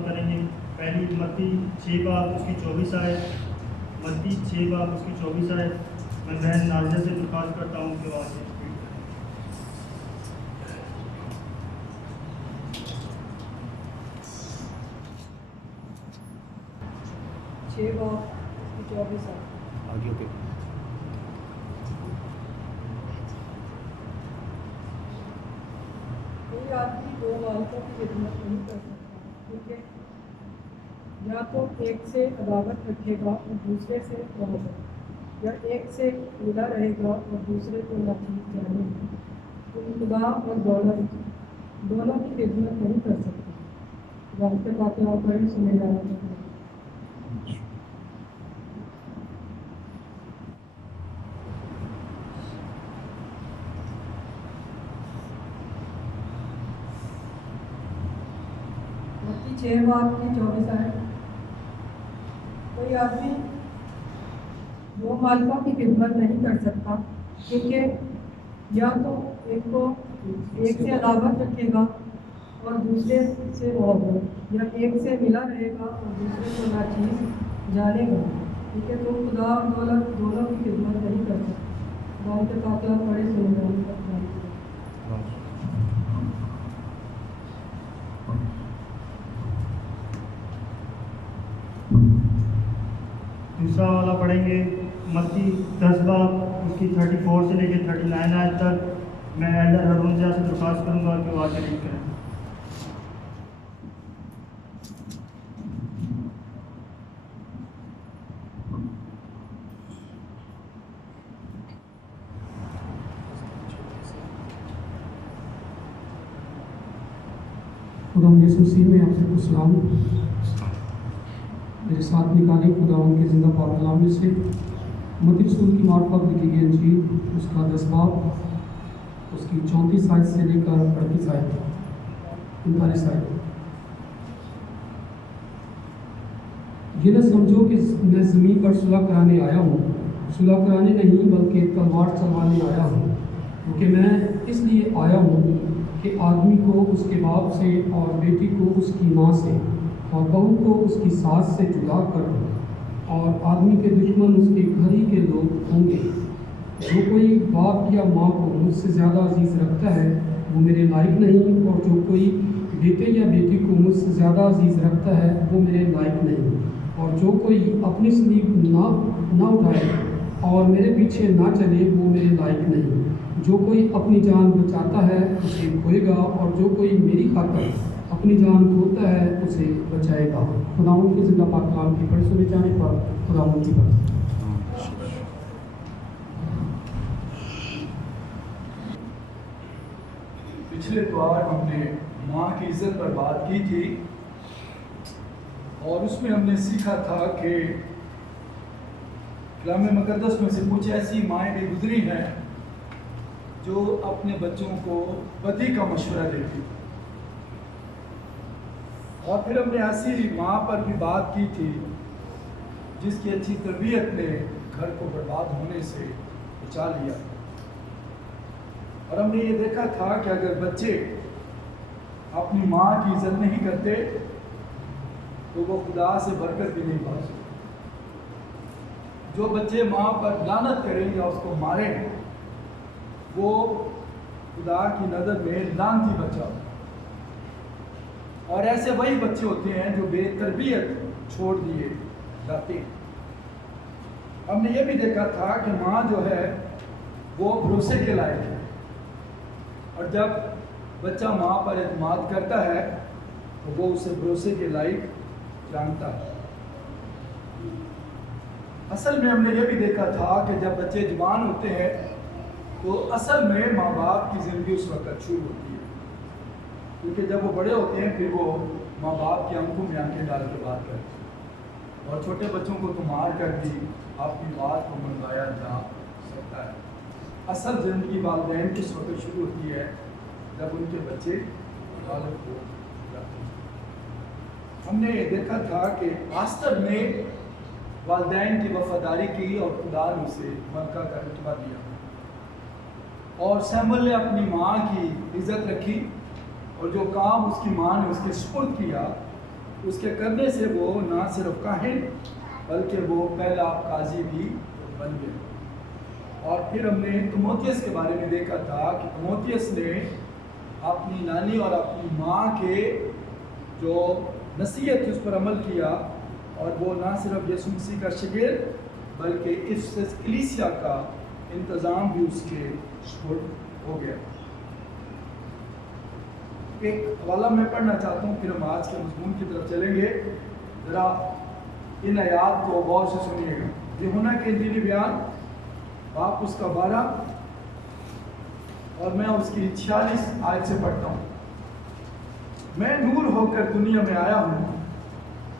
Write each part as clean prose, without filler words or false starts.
تلاوت کریں گے۔ پہلی متی 6 باب اس کی 24 آیت، متی 6 باب اس کی 24 آیت۔ میں بہن نازیہ سے درخواست کرتا ہوں کہ وہ آج 6 باب اس کی 24 آیت۔ آگے پہ کوئی آدمی 2 والدوں کی خدمت نہیں کر سکتا، کیونکہ یا تو ایک سے عداوت رکھے گا اور دوسرے سے محبت، یا ایک سے ملا رہے گا اور دوسرے کو ناچیز جانے گا۔ تم خدا اور دولت دونوں کی خدمت نہیں کر سکتے۔ رابطہ فاتحہ پڑھیں، سنے جانا چاہتے ہیں۔ متی 6 باب کی 24 آیت۔ کوئی آدمی 2 مالکوں کی خدمت نہیں کر سکتا، کیونکہ یا تو ایک سے عداوت رکھے گا اور دوسرے سے محبت، یا ایک سے ملا رہے گا اور دوسرے کو ناچیز جانے گا، کیونکہ تم خدا اور دولت دونوں کی خدمت نہیں کر سکتے۔ رابطہ فاتحہ پڑھیں، سنے جانے کا دوسرا والا پڑھیں گے متی 10 باب اس کی 34 سے لے کے 39 آیت تک۔ میں ایلڈر ہارون زیادہ سے درخواست کروں گا کہ وہ آگے ریڈ کریں۔ خدا یسوع مسیح میں آپ سب کو سلام۔ میرے ساتھ نکالیں خدا ان کے زندہ پاک کلام میں سے متی رسول کی معرفت لکھی گئی انجیل اس کا 10 باب اس کی 34 آیت سے لے کر 38 آیت 39 آیت۔ یہ نہ سمجھو کہ میں زمین پر صلح کرانے آیا ہوں، صلح کرانے نہیں بلکہ تلوار چلوانے آیا ہوں، کیونکہ میں اس لیے آیا ہوں کہ آدمی کو اس کے باپ سے اور بیٹی کو اس کی ماں سے اور بہو کو اس کی ساس سے جدا کر دوں، اور آدمی کے دشمن اس کے گھر ہی کے لوگ ہوں گے۔ جو کوئی باپ یا ماں کو مجھ سے زیادہ عزیز رکھتا ہے وہ میرے لائق نہیں، اور جو کوئی بیٹے یا بیٹی کو مجھ سے زیادہ عزیز رکھتا ہے وہ میرے لائق نہیں، اور جو کوئی اپنی صلیب نہ اٹھائے اور میرے پیچھے نہ چلے وہ میرے لائق نہیں۔ جو کوئی اپنی جان بچاتا ہے اسے کھوئے گا، اور جو کوئی میری خاطر اپنی جان کھوتا ہے اسے بچائے گا۔ خداوند کے زندہ پاک کلام کی پڑھ سنے جانے پر خداوند کی برکت۔ پچھلے اتوار ہم نے ماں کی عزت پر بات کی تھی، اور اس میں ہم نے سیکھا تھا کہ کلام مقدس میں سے کچھ ایسی مائیں بھی گزری ہیں جو اپنے بچوں کو بدی کا مشورہ دیتی، اور پھر ہم نے ایسی ماں پر بھی بات کی تھی جس کی اچھی تربیت نے گھر کو برباد ہونے سے بچا لیا، اور ہم نے یہ دیکھا تھا کہ اگر بچے اپنی ماں کی عزت نہیں کرتے تو وہ خدا سے برکت بھی نہیں پا سکتے۔ جو بچے ماں پر لعنت کریں یا اس کو ماریں وہ خدا کی نظر میں لعنتی بچہ ہوتا ہے، اور ایسے وہی بچے ہوتے ہیں جو بے تربیت چھوڑ دیے جاتے ہیں۔ ہم نے یہ بھی دیکھا تھا کہ ماں جو ہے وہ بھروسے کے لائق ہے، اور جب بچہ ماں پر اعتماد کرتا ہے تو وہ اسے بھروسے کے لائق جانتا ہے۔ اصل میں ہم نے یہ بھی دیکھا تھا کہ جب بچے جوان ہوتے ہیں تو اصل میں ماں باپ کی زندگی اس وقت شروع ہوتی ہے، کیونکہ جب وہ بڑے ہوتے ہیں پھر وہ ماں باپ کی آنکھوں میں آنکھیں ڈال کے بات کرتے ہیں، اور چھوٹے بچوں کو تو مار کر بھی آپ کی بات کو منوایا جا سکتا ہے۔ اصل زندگی والدین کی اس وقت شروع ہوتی ہے جب ان کے بچے بالغ ہو جاتے ہیں۔ ہم نے دیکھا تھا کہ آستر نے والدین کی وفاداری کی اور خدا نے اسے ملکہ کا رتبہ دیا، اور سیموئیل نے اپنی ماں کی عزت رکھی، اور جو کام اس کی ماں نے اس کے سپرد کیا اس کے کرنے سے وہ نہ صرف کاہن بلکہ وہ پہلا قاضی بھی بن گیا۔ اور پھر ہم نے تیموتھیوس کے بارے میں دیکھا تھا کہ تیموتھیوس نے اپنی نانی اور اپنی ماں کے جو نصیحت اس پر عمل کیا، اور وہ نہ صرف یسوع مسیح کا شاگرد بلکہ افسس کلیسیا کا انتظام بھی اس کے سپرد ہو گیا۔ ایک حوالہ میں پڑھنا چاہتا ہوں، پھر ہم آج کے مضمون کی طرف چلیں گے۔ ذرا ان آیات کو غور سے سنیے گا۔ یوحنا کے انجیلی بیان باپ اس کا 12 اور میں اس کی 46 آیت سے پڑھتا ہوں۔ میں نور ہو کر دنیا میں آیا ہوں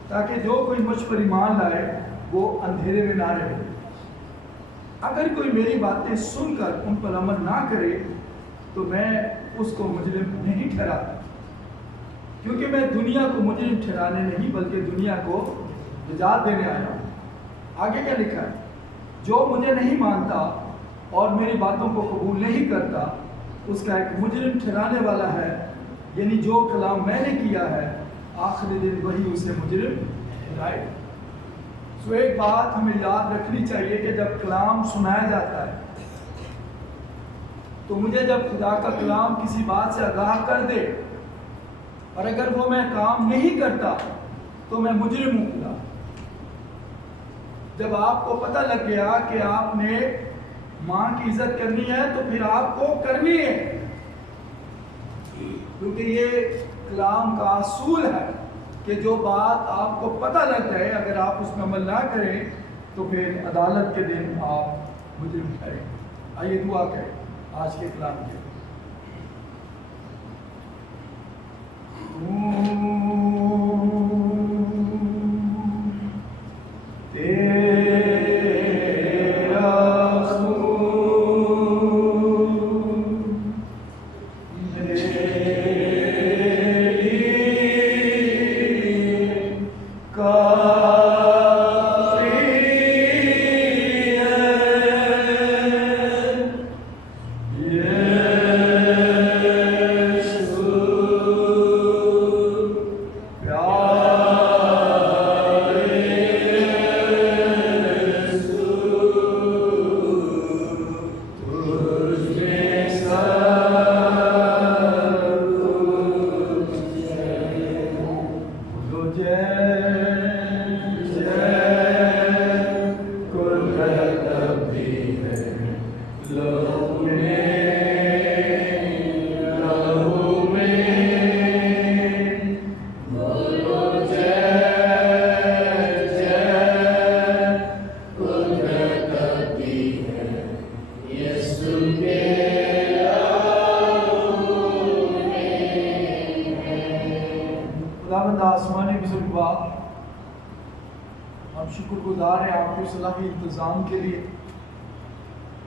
تاکہ جو کوئی مجھ پر ایمان لائے وہ اندھیرے میں نہ رہے۔ اگر کوئی میری باتیں سن کر ان پر عمل نہ کرے تو میں اس کو مجرم نہیں ٹھہراتا، کیونکہ میں دنیا کو مجرم ٹھہرانے نہیں بلکہ دنیا کو نجات دینے آیا ہوں۔ آگے کیا لکھا ہے؟ جو مجھے نہیں مانتا اور میری باتوں کو قبول نہیں کرتا اس کا ایک مجرم ٹھہرانے والا ہے، یعنی جو کلام میں نے کیا ہے آخری دن وہی اسے مجرم ٹھہرائے۔ سو ایک بات ہمیں یاد رکھنی چاہیے کہ جب کلام سنایا جاتا ہے تو مجھے جب خدا کا کلام کسی بات سے آگاہ کر دے اور اگر وہ میں کام نہیں کرتا تو میں مجرم ہوں خدا۔ جب آپ کو پتہ لگ گیا کہ آپ نے ماں کی عزت کرنی ہے تو پھر آپ کو کرنی ہے، کیونکہ یہ کلام کا اصول ہے کہ جو بات آپ کو پتہ لگ جائے اگر آپ اس میں عمل نہ کریں تو پھر عدالت کے دن آپ مجرم ٹھہریں۔ آئیے دعا کریں آج کے کلام کے۔ انتظام کے لیے،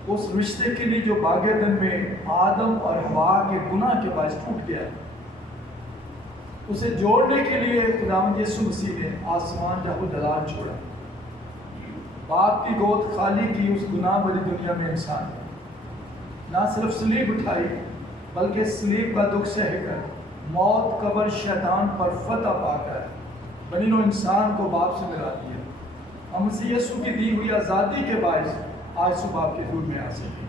اس رشتے کے لیے جو باغ عدن میں آدم اور حوا کے گناہ کے باعث ٹوٹ گیا، اسے جوڑنے کے لیے خداوند یسوع مسیح نے آسمان جہاں دلال چھوڑا، باپ کی گود خالی کی اس گناہ بھری دنیا میں انسان نے نہ صرف صلیب اٹھائی بلکہ صلیب کا دکھ سہ کر موت، قبر، شیطان پر فتح پا کر بنی نوع انسان کو باپ سے ملا دیا۔ ہم مسیح یسوع کی دی ہوئی آزادی کے باعث آج صبح آپ کے حضور میں آ سکیں۔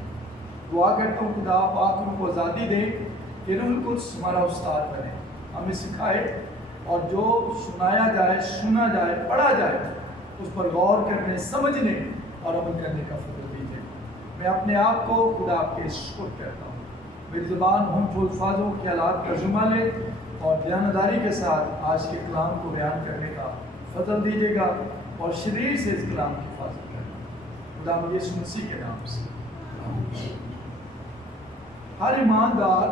دعا کرتا ہوں خدا پاک ہم کو آزادی دے کہ روح القدس ہمارا استاد بنے، ہمیں سکھائے اور جو سنایا جائے، سنا جائے، پڑھا جائے اس پر غور کرنے، سمجھنے اور عمل کرنے کا فضل دیجیے۔ میں اپنے آپ کو خدا آپ کے سپرد کرتا ہوں، میری زبان ہم الفاظوں کے حالات کا ذمہ لے اور دیانتداری کے ساتھ آج کے کلام کو بیان کرنے کا فضل دیجیے گا اور شریر سے اس کلام کی حفاظت کریں، خدا مجھے یسوع مسیح کے نام سے۔ ہر ایماندار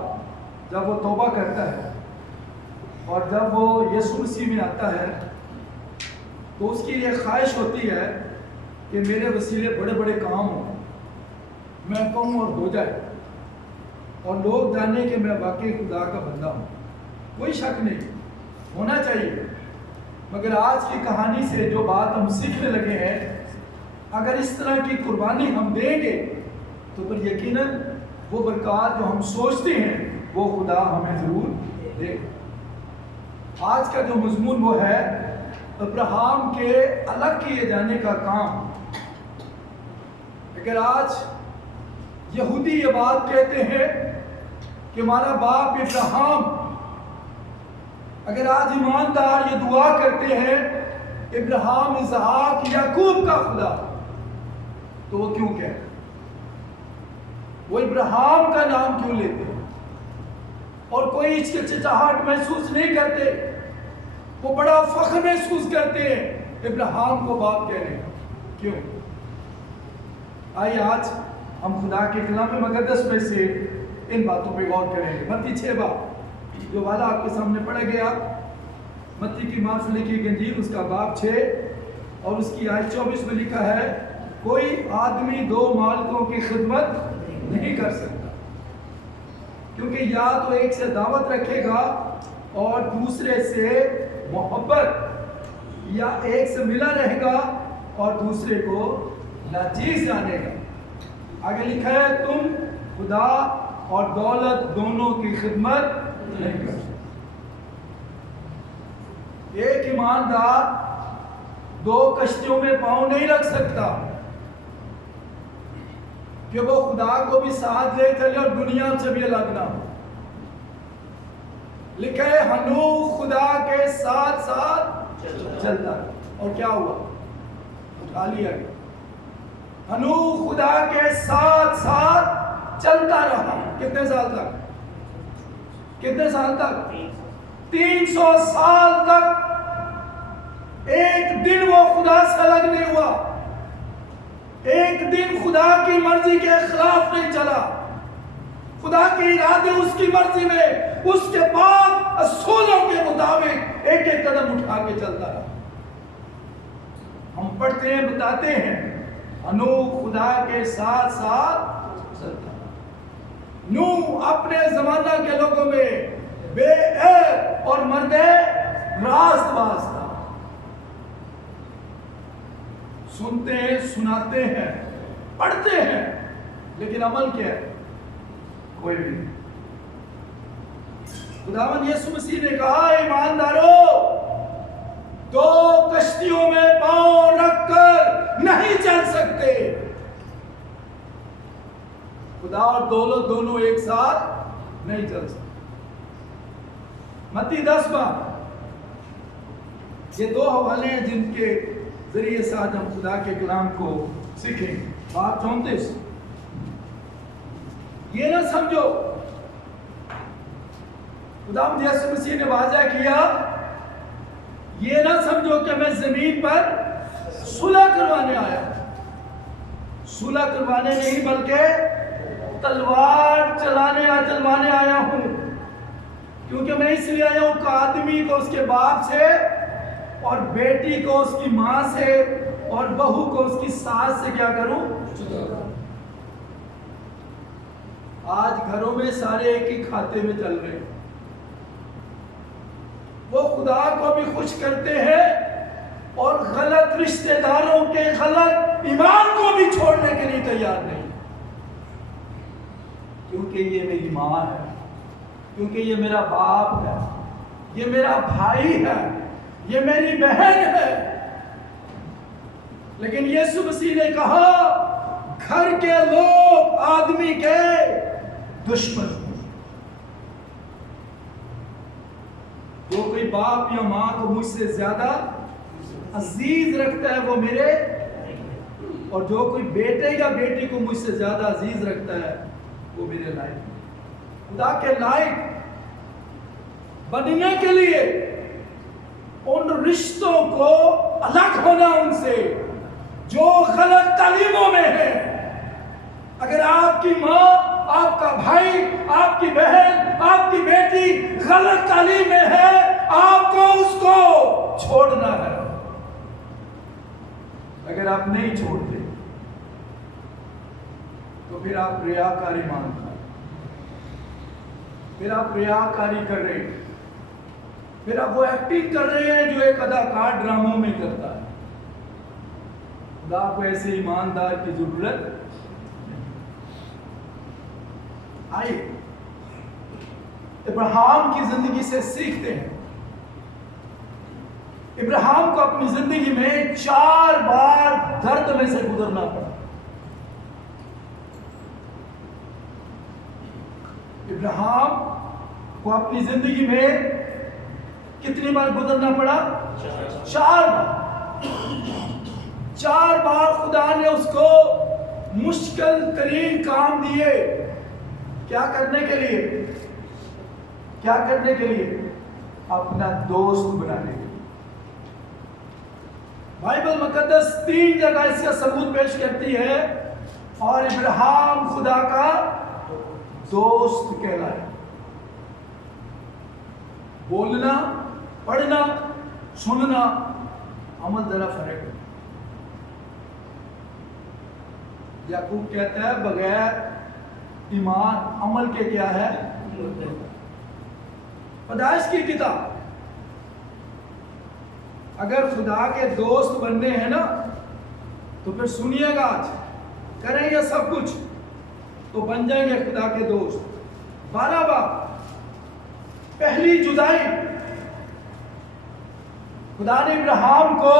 جب وہ توبہ کرتا ہے اور جب وہ یسوع مسیح میں آتا ہے تو اس کی یہ خواہش ہوتی ہے کہ میرے وسیلے بڑے بڑے کام ہوں، میں کہوں اور ہو جائے اور لوگ جانیں کہ میں واقعی خدا کا بندہ ہوں۔ کوئی شک نہیں، ہونا چاہیے، مگر آج کی کہانی سے جو بات ہم سیکھنے لگے ہیں، اگر اس طرح کی قربانی ہم دیں گے تو پھر یقیناً وہ برکات جو ہم سوچتے ہیں وہ خدا ہمیں ضرور دے گا۔ آج کا جو مضمون وہ ہے ابراہیم کے الگ کیے جانے کا کام۔ اگر آج یہودی یہ بات کہتے ہیں کہ ہمارا باپ ابراہیم، اگر آج ایماندار یہ دعا کرتے ہیں ابراہیم، اسحاق، یعقوب کا خدا، تو وہ کیوں کہتے ہیں؟ وہ ابراہیم کا نام کیوں لیتے ہیں؟ اور کوئی ہچکچاہٹ محسوس نہیں کرتے، وہ بڑا فخر محسوس کرتے ہیں ابراہیم کو باپ کہنے کا، کیوں؟ آئیے آج ہم خدا کے کلام مقدس میں سے ان باتوں پہ غور کریں گے۔ متی 6 باب جو والا آپ کے سامنے پڑھا گیا، متی کی معرفت لکھی انجیل اس کا باب 6 اور اس کی آیت 24 میں لکھا ہے، کوئی آدمی 2 مالکوں کی خدمت نہیں کر سکتا، کیونکہ یا تو ایک سے دعوت رکھے گا اور دوسرے سے محبت، یا ایک سے ملا رہے گا اور دوسرے کو ناچیز جانے گا۔ آگے لکھا ہے، تم خدا اور دولت دونوں کی خدمت نہیں کر سکتے۔ ایک ایماندار 2 کشتیوں میں پاؤں نہیں رکھ سکتا کہ وہ خدا کو بھی ساتھ لے چلے اور دنیا سے بھی الگ نہ ہو۔ لکھا ہے ہنوح خدا کے ساتھ ساتھ چلتا، اور کیا ہوا؟ اٹھا لیا گیا۔ ہنوح خدا کے ساتھ ساتھ چلتا رہا، کتنے سال تک؟ کتنے سال تک؟ 300 سال تک۔ ایک دن وہ خدا سے الگ نہیں ہوا، ایک دن خدا کی مرضی کے خلاف نہیں چلا، خدا کے ارادے اس کی مرضی میں، اس کے بعد اصولوں کے مطابق ایک ایک قدم اٹھا کے چلتا رہا۔ ہم پڑھتے ہیں، بتاتے ہیں، ہنوح خدا کے ساتھ ساتھ چلتا رہا۔ نوح اپنے زمانہ کے لوگوں میں بے عیب اور مرد راست باز تھا۔ سنتے ہیں، سناتے ہیں، پڑھتے ہیں، لیکن عمل کیا ہے؟ کوئی بھی نہیں۔ خداوند یسوع مسیح نے کہا، ایمانداروں، 2 کشتیوں میں پاؤں رکھ کر نہیں چل سکتے۔ خدا اور دولت دونوں ایک ساتھ نہیں چل سکتے۔ متی 10 باب، یہ 2 حوالے ہیں جن کے ذریعے سے آج ہم خدا کے کلام کو سیکھیں۔ باب 34، یہ نہ سمجھو، خداوند یسوع مسیح نے واضح کیا، یہ نہ سمجھو کہ میں زمین پر صلح کروانے آیا ہوں۔ صلح کروانے نہیں بلکہ تلوار چلوانے آیا ہوں، کیونکہ میں اس لیے آیا ہوں کہ آدمی کو اس کے باپ سے، اور بیٹی کو اس کی ماں سے، اور بہو کو اس کی ساس سے کیا کروں؟ آج گھروں میں سارے ایک ہی کھاتے میں چل رہے ہیں۔ وہ خدا کو بھی خوش کرتے ہیں اور غلط رشتہ داروں کے غلط ایمان کو بھی چھوڑنے کے لیے تیار نہیں، کیونکہ یہ میری ماں ہے، کیونکہ یہ میرا باپ ہے، یہ میرا بھائی ہے، یہ میری بہن ہے۔ لیکن یسوع مسیح نے کہا، گھر کے لوگ آدمی کے دشمن ہیں۔ جو کوئی باپ یا ماں کو مجھ سے زیادہ عزیز رکھتا ہے وہ میرے، اور جو کوئی بیٹے یا بیٹی کو مجھ سے زیادہ عزیز رکھتا ہے وہ میرے لائق۔ خدا کے لائق بننے کے لیے ان رشتوں کو الگ ہونا ان سے جو غلط تعلیموں میں ہے۔ اگر آپ کی ماں، آپ کا بھائی، آپ کی بہن، آپ کی بیٹی غلط تعلیم میں ہے، آپ کو اس کو چھوڑنا ہے۔ اگر آپ نہیں چھوڑتے تو پھر آپ ریاکاری مانگتے ہیں، پھر آپ ریاکاری کر رہے ہیں، پھر آپ وہ ایکٹنگ کر رہے ہیں جو ایک اداکار ڈراموں میں کرتا ہے۔ خدا کو ایسے ایماندار کی ضرورت نہیں۔ آئیے ابراہیم کی زندگی سے سیکھتے ہیں ابراہیم کو اپنی زندگی میں 4 بار درد میں سے گزرنا پڑا. ابراہیم کو اپنی زندگی میں کتنی بار گزرنا پڑا؟ 4 بار. 4 بار خدا نے اس کو مشکل ترین کام دیے. کیا کرنے کے لیے؟ کیا کرنے کے لیے؟ اپنا دوست بنانے کے لیے. بائبل مقدس 3 جگہ اس کا ثبوت پیش کرتی ہے اور ابراہیم خدا کا دوست کہلائے. بولنا، پڑھنا، سننا، عمل ذرا فرق ہے. یعقوب کہتا ہے بغیر ایمان عمل کے کیا ہے؟ پیدائش کی کتاب. اگر خدا کے دوست بننے ہیں نا تو پھر سنیے گا، آج کریں گے سب کچھ تو بن جائیں گے خدا کے دوست. 12 بار پہلی جدائی. خدا نے ابراہیم کو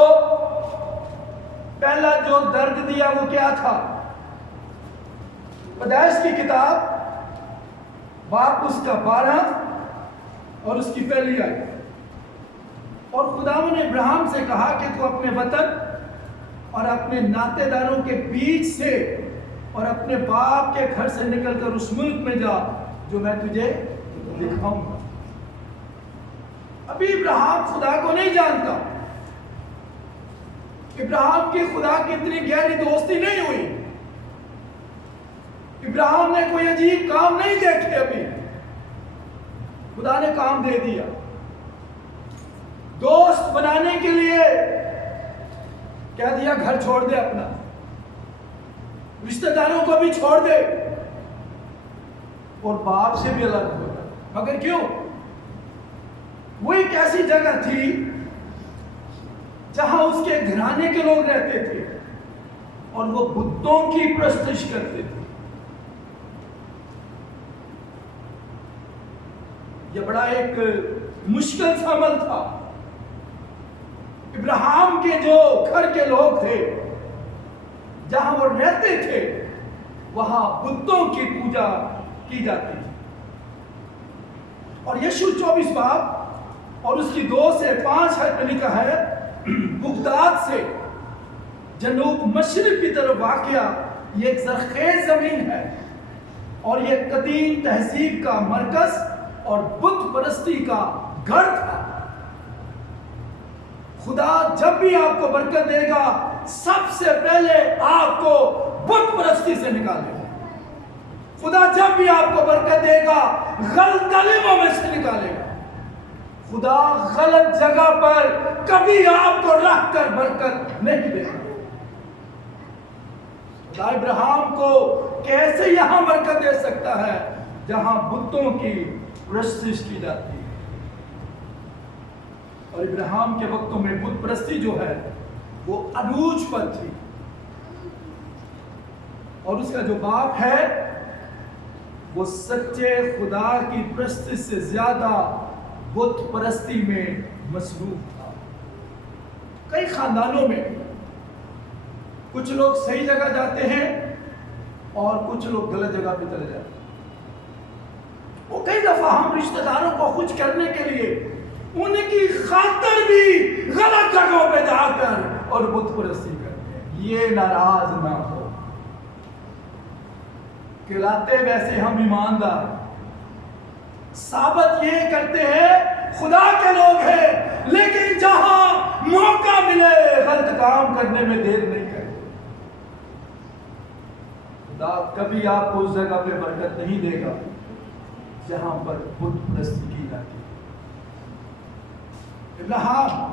پہلا جو درد دیا وہ کیا تھا؟ پیدائش کی کتاب باب اس کا 12 اور اس کی پہلی آیت. اور خدا نے ابراہیم سے کہا کہ تو اپنے وطن اور اپنے ناطے داروں کے بیچ سے اور اپنے باپ کے گھر سے نکل کر اس ملک میں جا جو میں تجھے دکھاؤں گا. ابھی ابراہیم خدا کو نہیں جانتا. ابراہیم کی خدا کی اتنی گہری دوستی نہیں ہوئی. ابراہیم نے کوئی عجیب کام نہیں دیکھے. ابھی خدا نے کام دے دیا. دوست بنانے کے لیے کہہ دیا گھر چھوڑ دے اپنا، رشتہ داروں کو بھی چھوڑ دے اور باپ سے بھی الگ ہو گیا. مگر کیوں؟ وہ ایک ایسی جگہ تھی جہاں اس کے گھرانے کے لوگ رہتے تھے اور وہ بتوں کی پرستش کرتے تھے. یہ بڑا ایک مشکل سا عمل تھا. ابراہیم کے جو گھر کے لوگ تھے جہاں وہ رہتے تھے وہاں بتوں کی پوجا کی جاتی تھی. اور یشوع 24 باب اور اس کی 2 سے 5 آیت میں لکھا ہے بغداد سے جنوب مشرق کی طرف واقع یہ ایک زرخیز زمین ہے اور یہ قدیم تہذیب کا مرکز اور بت پرستی کا گھر تھا. خدا جب بھی آپ کو برکت دے گا سب سے پہلے آپ کو بت پرستی سے نکالے گا. خدا جب بھی آپ کو برکت دے گا غلط تعلیموں میں سے نکالے گا. خدا غلط جگہ پر کبھی آپ کو رکھ کر برکت نہیں دے گا. خدا ابراہیم کو کیسے یہاں برکت دے سکتا ہے جہاں بتوں کی پرستش کی جاتی ہے. اور ابراہیم کے وقتوں میں بت پرستی جو ہے وہ عروج پر تھی اور اس کا جو باپ ہے وہ سچے خدا کی پرستش سے زیادہ بت پرستی میں مصروف تھا. کئی خاندانوں میں کچھ لوگ صحیح جگہ جاتے ہیں اور کچھ لوگ غلط جگہ پہ چلے جاتے ہیں. وہ کئی دفعہ ہم رشتہ داروں کو خوش کرنے کے لیے ان کی خاطر بھی غلط جگہوں پہ جا کر اور بت پرستی کرتے ہیں. یہ ناراض نہ ہو. کہلاتے ویسے ہم ایماندار، ثابت یہ کرتے ہیں خدا کے لوگ ہیں، لیکن جہاں موقع ملے غلط کام کرنے میں دیر نہیں کرتے. خدا کبھی آپ کو اس جگہ پہ برکت نہیں دے گا جہاں پر بت پرستی کی جاتی ہے. ابراہیم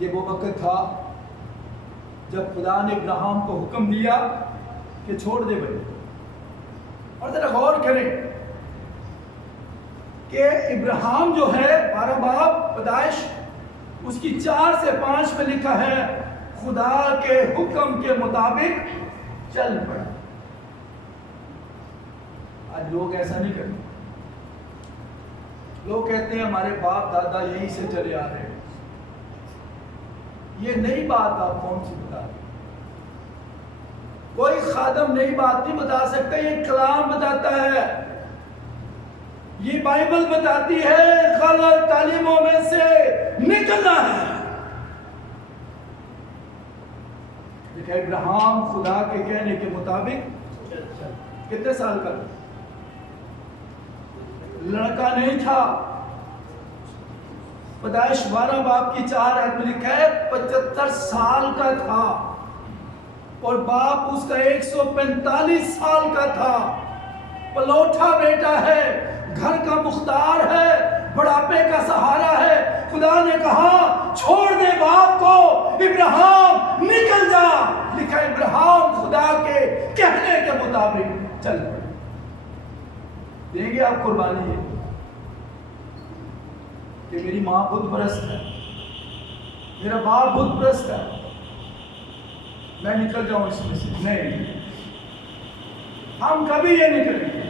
یہ وہ وقت تھا جب خدا نے ابراہیم کو حکم دیا کہ چھوڑ دے بھائی. اور ذرا غور کریں کہ ابراہیم جو ہے 12 باب پیدائش اس کی 4 سے 5 میں لکھا ہے خدا کے حکم کے مطابق چل پڑا. آج لوگ ایسا نہیں کرتے. لوگ کہتے ہیں ہمارے باپ دادا یہیں سے چلے آ رہے ہیں. یہ نئی بات آپ کون سی بتا رہے؟ کوئی خادم نئی بات نہیں بتا سکتا، یہ کلام بتاتا ہے، یہ بائبل بتاتی ہے. غلط تعلیموں میں سے نکلنا ہے. دیکھیں ابراہیم خدا کے کہنے کے مطابق کتنے سال کا لڑکا نہیں تھا. پیدائش 12 باب کی 4 آیت میں لکھا ہے 75 سال کا تھا اور باپ اس کا 145 سال کا تھا. پلوٹا بیٹا ہے، گھر کا مختار ہے، بڑھاپے کا سہارا ہے. خدا نے کہا چھوڑ دے باپ کو، ابراہیم نکل جا. لکھا ابراہیم خدا کے کہنے کے مطابق چل پڑے. دیں گے آپ قربانی ہے کہ میری ماں بت پرست ہے، میرا باپ بت پرست ہے، میں نکل جاؤں اس میں سے؟ نہیں، ہم کبھی یہ نکلیں گے.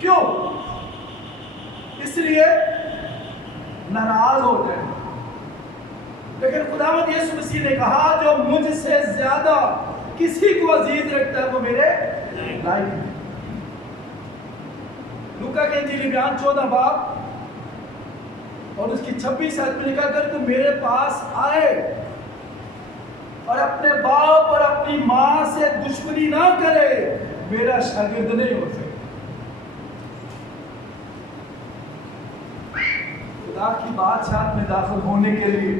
کیوں؟ اس لیے ناراض ہو جائیں. لیکن خداوند یسوع مسیح نے کہا جو مجھ سے زیادہ کسی کو عزیز رکھتا ہے وہ میرے لائق ہے. لوکا کے انجیل بیان 14 باب اور اس کی 26 آیت میں لکھا کر تو میرے پاس آئے اور اپنے باپ اور اپنی ماں سے دشمنی نہ کرے، میرا شاگرد نہیں ہو سکتا. خدا کی بادشاہت میں داخل ہونے کے لیے،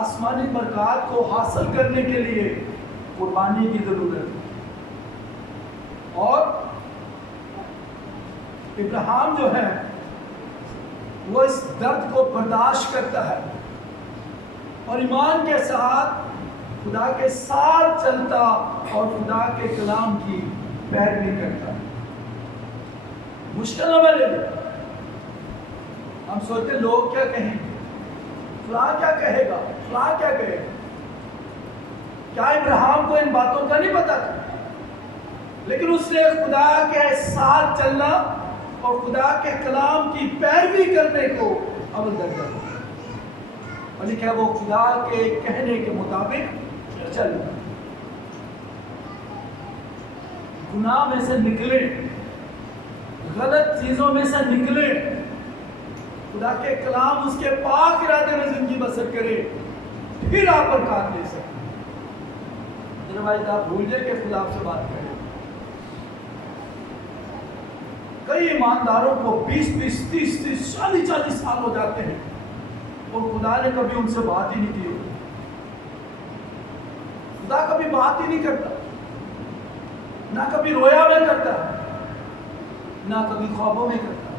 آسمانی برکات کو حاصل کرنے کے لیے قربانی کی ضرورت ہے. اور ابراہیم جو ہے وہ اس درد کو برداشت کرتا ہے اور ایمان کے ساتھ خدا کے ساتھ چلتا اور خدا کے کلام کی پیروی کرتا. مشکل ہے میرے لیے. ہم سوچتے لوگ کیا کہیں گے، فلاں کیا کہے گا، فلاں کیا کہے گا. کیا ابراہیم کو ان باتوں کا نہیں پتا تھا؟ لیکن اس نے خدا کے ساتھ چلنا اور خدا کے کلام کی پیروی کرنے کو عمل درجہ دیا. اور لکھا ہے وہ خدا کے کہنے کے مطابق چلنا. گناہ میں سے نکلے، غلط چیزوں میں سے نکلے، خدا کے کلام اس کے پاک ارادے میں زندگی بسر کرے، پھر آپ برکات لے سکتے. جناب آپ بھول جائے کہ خدا آپ سے بات کرے. کئی ایمانداروں کو 20 30 40 سال ہو جاتے ہیں اور خدا نے کبھی ان سے بات ہی نہیں کی. خدا کبھی بات ہی نہیں کرتا، نہ کبھی رویا میں کرتا، نہ کبھی خوابوں میں کرتا.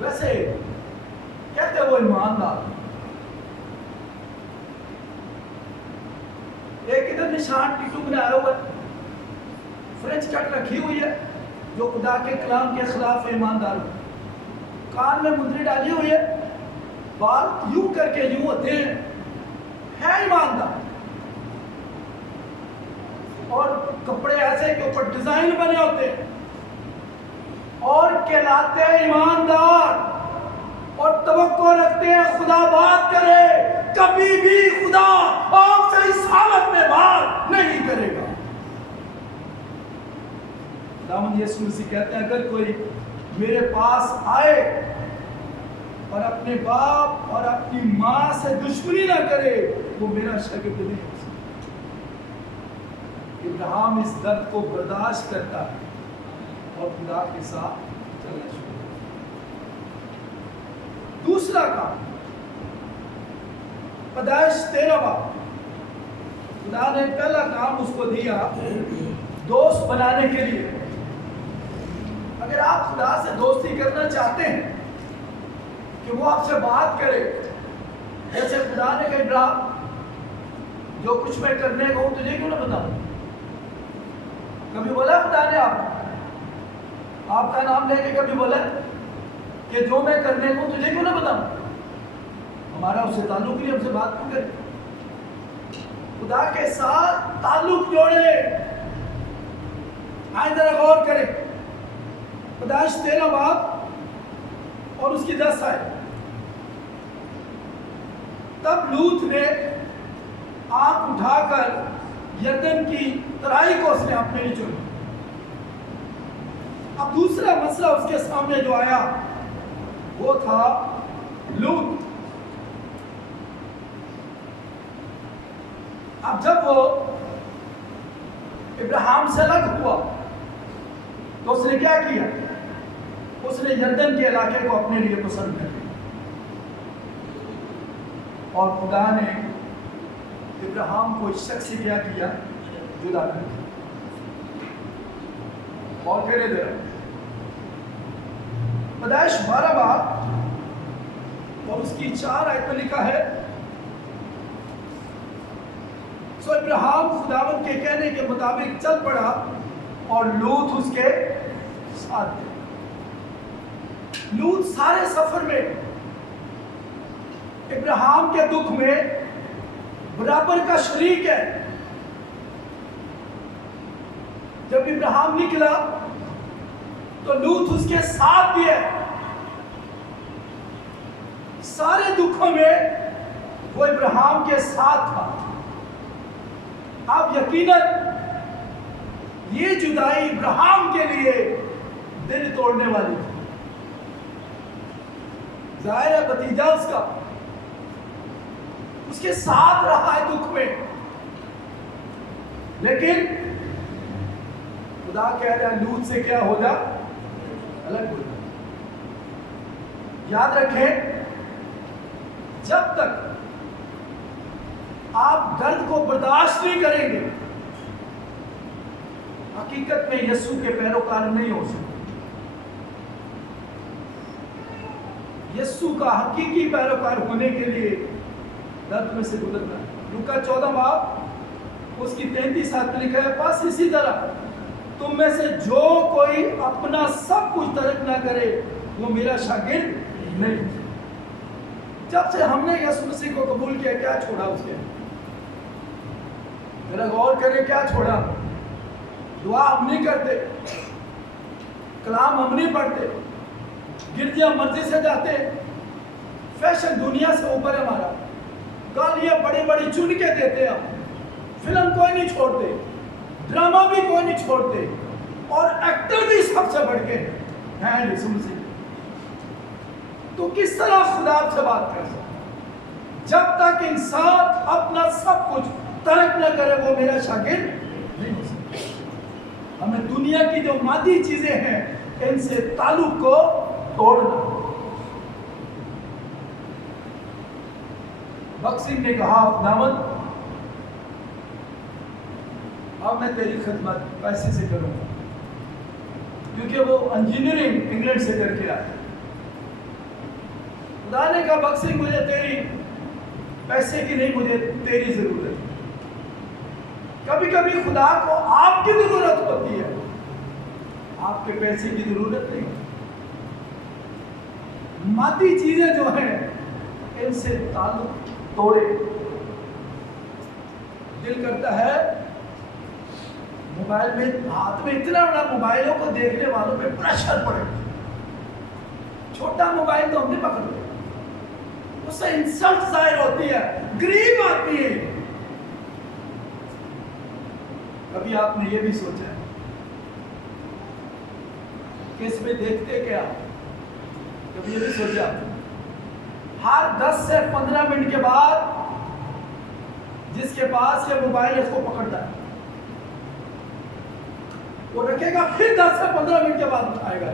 ویسے کہتے وہ ایماندار. ایک ادھر نشان ٹیٹو بنایا ہوا ہے، فرنچ کٹ رکھی ہوئی ہے جو خدا کے کلام کے خلاف ایماندار ہو. کان میں مندری ڈالی ہوئی ہے، بال یوں کر کے یوں ہوتے ہیں، ہے ایماندار. اور کپڑے ایسے کے اوپر ڈیزائن بنے ہوتے ہیں اور کہلاتے ہیں ایماندار اور توقع رکھتے ہیں خدا بات کرے. کبھی بھی خدا آپ سے اس حالت میں بات نہیں کرے گا. خداوند یسوع مسیح کہتے ہیں اگر کوئی میرے پاس آئے اور اپنے باپ اور اپنی ماں سے دشمنی نہ کرے وہ میرا شاگرد نہیں ہو سکتا. ابراہیم اس درد کو برداشت کرتا ہے اور خدا کے ساتھ چلنا شروع. دوسرا کام پیدائش 13 باب، خدا نے پہلا کام اس کو دیا دوست بنانے کے لیے. اگر آپ خدا سے دوستی کرنا چاہتے ہیں کہ وہ آپ سے بات کرے، جیسے خدا نے کہا ابراہیم جو کچھ میں کرنے کو ہوں تجھے کیوں نہ بتاؤں. کبھی بولا خدا نے آپ کا نام لے کے کبھی بولا کہ جو میں کرنے کو ہوں تجھے کیوں نہ بتاؤں. ہمارا اس سے تعلق نہیں، ہم سے بات کیوں کرے. خدا کے ساتھ تعلق جوڑے. آئیں ذرا غور کریں. پیدائش 13 باب اور اس کی 10 آئے. تب لوط نے آنکھ اٹھا کر یردن کی ترائی کو اس نے اپنے لیے چنا. اب دوسرا مسئلہ اس کے سامنے جو آیا وہ تھا لوط. اب جب وہ ابراہیم سے الگ ہوا تو اس نے کیا کیا؟ اس نے یردن کے علاقے کو اپنے لیے پسند کر لیا اور خدا نے ابراہیم کو اس شخص سے کیا جدا کر دیا. اور کہنے دے رہا پیدائش 12 باب اور اس کی 4 آیت میں لکھا ہے سو ابراہیم خداوند کے کہنے کے مطابق چل پڑا اور لوط اس کے ساتھ تھے. لوط سارے سفر میں ابراہیم کے دکھ میں برابر کا شریک ہے. جب ابراہیم نکلا تو لوط اس کے ساتھ بھی ہے. سارے دکھوں میں وہ ابراہیم کے ساتھ تھا. اب یقیناً یہ جدائی ابراہیم کے لیے دل توڑنے والی تھی. ظاہر ہے بھتیجا اس کا اس کے ساتھ رہا ہے دکھ میں، لیکن خدا کہہ رہا ہے لوط سے کیا ہو جا، الگ ہو جا. یاد رکھیں جب تک آپ درد کو برداشت نہیں کریں گے حقیقت میں یسوع کے پیروکار نہیں ہو سکتے. یسوع کا حقیقی پیروکار ہونے کے لیے درد میں سے گزرنا ہے. لوکا 14 باب اس کی 33 آیت میں لکھا ہے بس اسی طرح تم میں سے جو کوئی اپنا سب کچھ ترک نہ کرے وہ میرا شاگرد نہیں. جب سے ہم نے یسوع مسیح کو قبول کیا کیا چھوڑا اس کے؟ ذرا غور کریں کیا چھوڑا؟ دعا ہم نہیں کرتے، کلام ہم نہیں پڑھتے، گرجیاں مرضی سے جاتے، فیشن دنیا سے اوپر ہے ہمارا، گالیاں بڑی بڑی چن کے دیتے ہم، فلم کوئی نہیں چھوڑتے، ڈرامہ بھی کوئی نہیں چھوڑتے، اور ایکٹر بھی سب سے بڑھ کے ہیں یسوع مسیح. تو کس طرح خدا سے بات کر سکتے؟ جب تک انسان اپنا سب کچھ ترک نہ کرے وہ میرا شاگرد نہیں ہو سکتا. ہمیں دنیا کی جو مادی چیزیں ہیں ان سے تعلق کو توڑنا. بخت سنگھ نے کہا خداوند اب میں تیری خدمت پیسے سے کروں گا، کیونکہ وہ انجینئرنگ انگلینڈ سے کر کے آیا. خدا نے کہا بخت سنگھ مجھے تیری پیسے کی نہیں، مجھے تیری ضرورت ہے. کبھی کبھی خدا کو آپ کی ضرورت ہوتی ہے، آپ کے پیسے کی ضرورت نہیں. مادی چیزیں جو ہیں ان سے تعلق توڑے. دل کرتا ہے موبائل میں ہاتھ میں اتنا بڑا موبائلوں کو دیکھنے والوں پہ پریشر پڑے. چھوٹا موبائل تو ہم نے پکڑ لیا، اس سے انسلٹ ظاہر ہوتی ہے، غریب آدمی ہے. کبھی آپ نے یہ بھی سوچا ہے کہ اس میں دیکھتے کیا؟ کبھی یہ بھی سوچا ہر 10 سے 15 منٹ کے بعد جس کے پاس یہ موبائل اس کو پکڑتا ہے وہ رکھے گا، پھر 10 سے 15 منٹ کے بعد اٹھائے گا،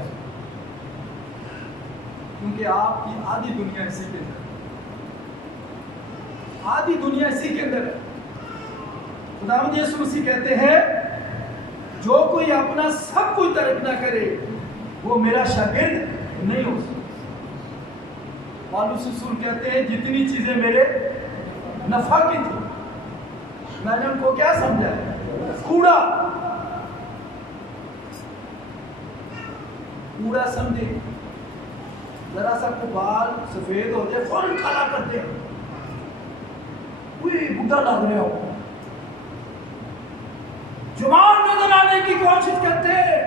کیونکہ آپ کی آدھی دنیا اسی کے اندر، آدھی دنیا اسی کے اندر ہے. خداوند یسوع مسیح کہتے ہیں جو کوئی اپنا سب کچھ ترک نہ کرے وہ میرا شاگرد نہیں ہو سکتا. پالوس رسول کہتے ہیں جتنی چیزیں میرے نفع کی تھی میں نے ان کو کیا سمجھا ہے؟ کوڑا. کوڑا سمجھے. ذرا سا کو بال سفید ہوتے فوراً کالا کرتے ہیں، کوئی بڈھا لگ رہے ہو، جوان نظر آنے کی کوشش کرتے ہیں.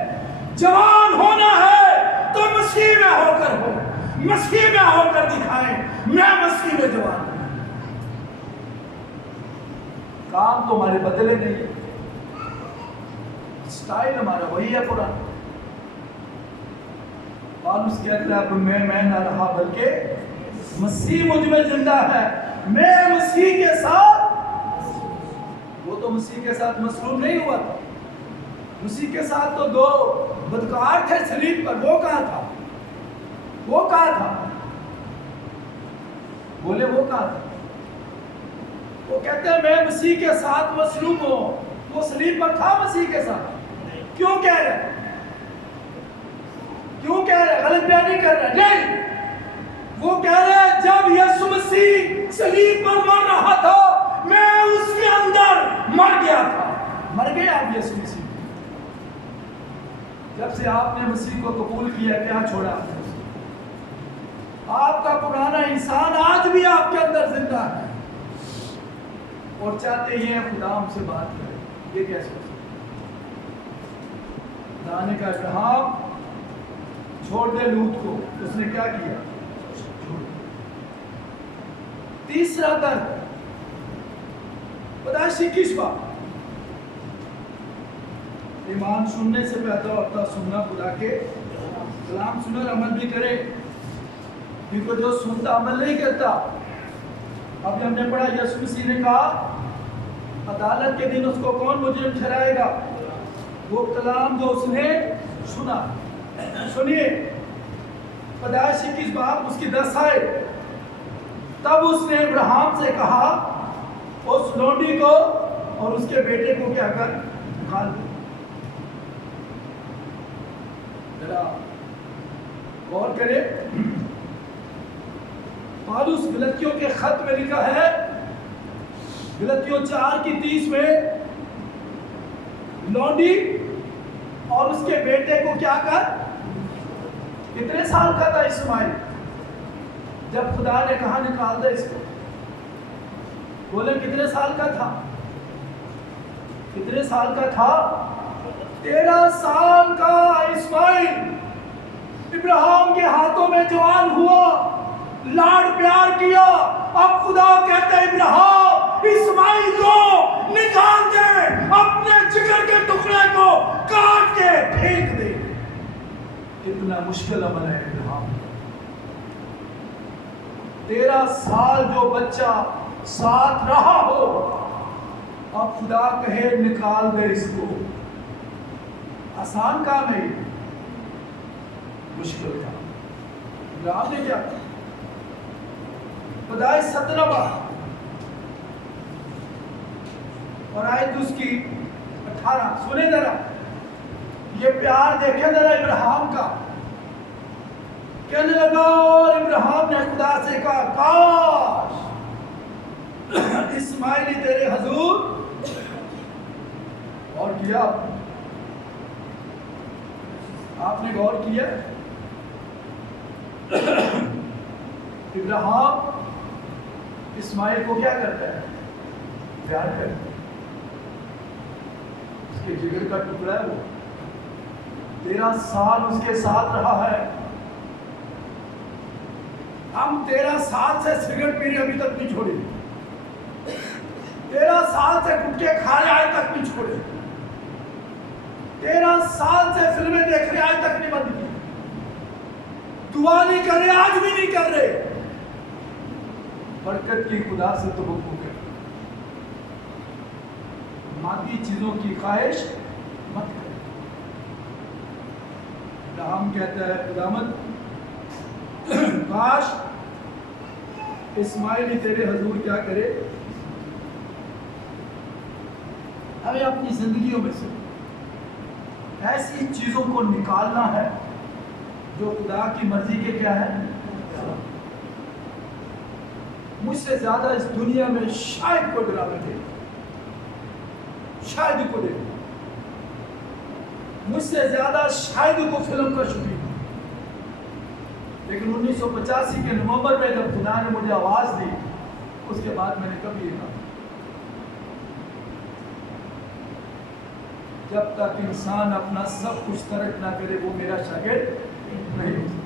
جوان ہونا ہے تو مسیح میں ہو کر ہو، مسیح میں ہو کر دکھائیں میں مسیح میں جوان ہوں۔ کام تو ہمارے بدلے نہیں، سٹائل ہمارا وہی ہے پرانا۔ پالوس کہتا ہے اب میں نہ رہا بلکہ مسیح مجھ میں زندہ ہے، میں مسیح کے ساتھ، وہ تو مسیح کے ساتھ مصلوب نہیں ہوا تھا، مسیح کے ساتھ تو دو بدکار تھے صلیب پر، وہ کہاں تھا؟ وہ کہاں تھا؟ بولے وہ کہاں تھا؟ وہ کہتے ہیں میں مسیح کے ساتھ مصلوب ہوں، وہ صلیب پر تھا مسیح کے ساتھ؟ کیوں کہہ رہے؟ کیوں کہہ رہے؟ غلط بیانی کر رہے؟ نہیں، وہ کہہ رہے جب یسوع مسیح صلیب پر مر رہا تھا میں اس کے اندر مر گیا تھا۔ مر گئے آپ یسوع مسیح؟ جب سے آپ نے مسیح کو قبول کیا کیا چھوڑا آپ نے؟ آپ کا پرانا انسان آج بھی آپ کے اندر زندہ ہے اور چاہتے ہیں خدا ہم سے بات کرے۔ یہ کیسے ہو سکتا؟ خدا نے کہا ابراہیم چھوڑ دے لوط کو، اس نے کیا کیا؟ تیسرا درد پیدائشی کشوا، ایمان سننے سے پیدا ہوتا، سننا خدا کے کلام سن اور عمل بھی کرے، کیونکہ جو سنتا عمل نہیں کرتا۔ اب ہم نے پڑھا یسوع مسیح نے کہا عدالت کے دن اس کو کون مجرم ٹھہرائے گا؟ وہ کلام جو اس نے سنا۔ سنیے پیدائش 21 باب اس کی 10 آئے، تب اس نے ابراہیم سے کہا اس لونڈی کو اور اس کے بیٹے کو کیا کر نکال دے۔ ذرا غور کرے، پالوس گلتیوں کے خط میں لکھا ہے، گلتیوں 4:30 میں لونڈی اور اس کے بیٹے کو کیا کر، کتنے سال کا تھا اسماعیل جب خدا نے کہا نکال دے اس کو؟ بولے کتنے سال کا تھا؟ کتنے سال کا تھا؟ 13 سال کا اسماعیل ابراہیم کے ہاتھوں میں جوان ہوا، لاڈ پیار کیا۔ اب خدا کہتے ہیں ابراہیم اسماعیل کو نکال دے، اپنے جگر کے ٹکڑے کو کاٹ کے پھینک دے۔ کتنا مشکل عمل ہے ابراہیم، 13 سال جو بچہ ساتھ رہا ہو، اب خدا کہے نکال دے اس کو۔ آسان کام ہے، مشکل کام۔ ابراہیم نے کیا کیا؟ پیدائش 17 اور آیت اس کی 18 سنیں ذرا، یہ پیار دیکھیں ذرا ابراہیم کا۔ کہنے لگا اور ابراہیم نے خدا سے کہا کاش اسماعیلی تیرے حضور، اور کیا آپ نے غور کیا؟ ابراہیم اسماعیل کو کیا کرتا ہے؟ پیار کرتا ہے، اس کے جگر کا ٹکڑا ہے وہ، 13 سال اس کے ساتھ رہا ہے۔ ہم 13 سال سے سگریٹ پی رہے ابھی تک نہیں چھوڑے، 13 سال سے گٹکے کھا رہے آج تک نہیں چھوڑے، 13 سال سے فلمیں دیکھ رہے آج تک نہیں بند کی، دعا نہیں کر رہے آج بھی نہیں کر رہے۔ برکت کی خدا سے توقع کر، مادی چیزوں کی خواہش مت کر۔ ابراہیم کہتا ہے خداوند کاش اسماعیل تیرے حضور کیا کرے۔ ہمیں اپنی زندگیوں میں سے ایسی چیزوں کو نکالنا ہے جو خدا کی مرضی کے کیا ہے۔ مجھ سے زیادہ اس دنیا میں شاید کوئی ڈرامے دے، شاید کو دے، مجھ سے زیادہ شاید کو فلم کا شوقین، لیکن 1985 کے نومبر میں جب خدا نے مجھے آواز دی، اس کے بعد میں نے کبھی یہ کہا جب تک انسان اپنا سب کچھ ترک نہ کرے وہ میرا شاگرد نہیں ہو سکتا۔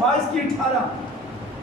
22:18,